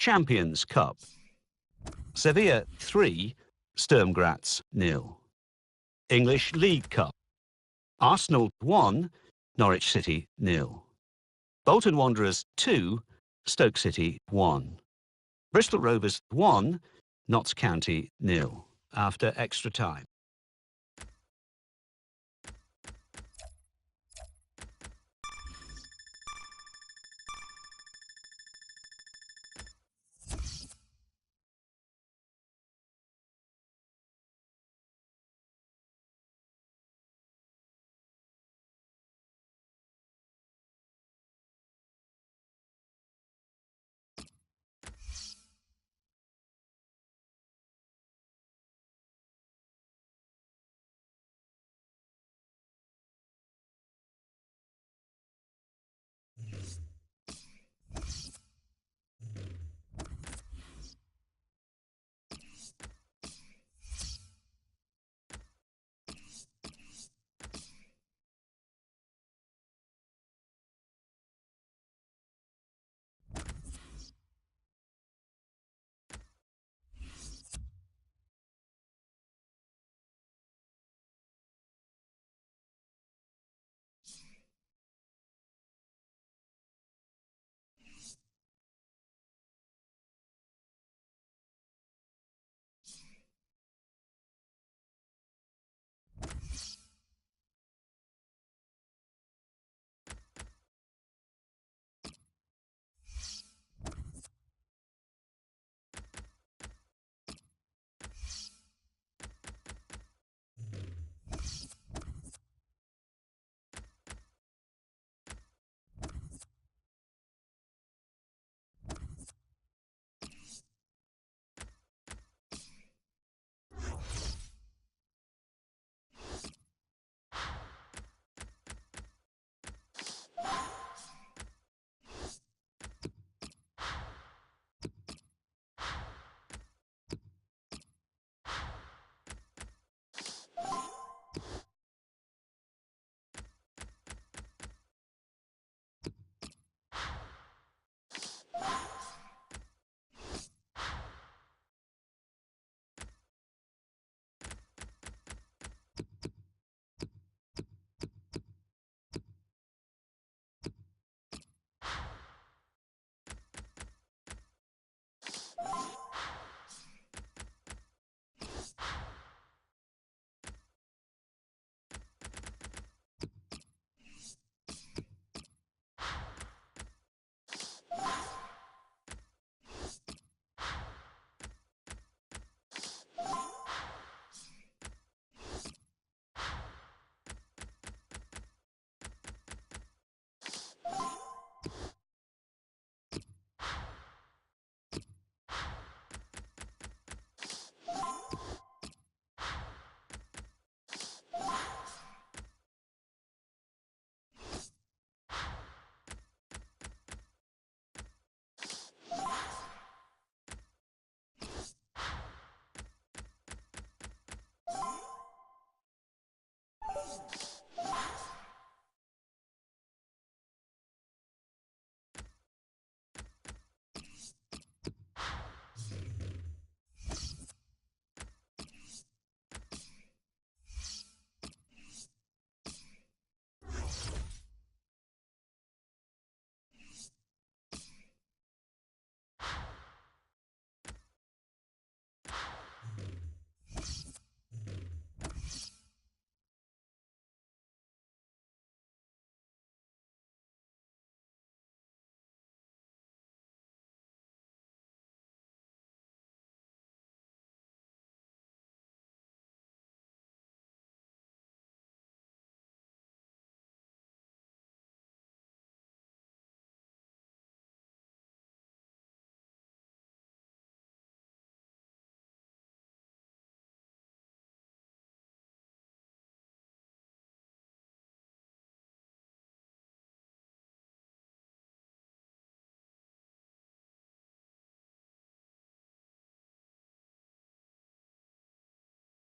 Champions Cup. Sevilla 3, Sturm Graz 0. English League Cup. Arsenal 1, Norwich City 0. Bolton Wanderers 2, Stoke City 1. Bristol Rovers 1, Notts County 0 after extra time.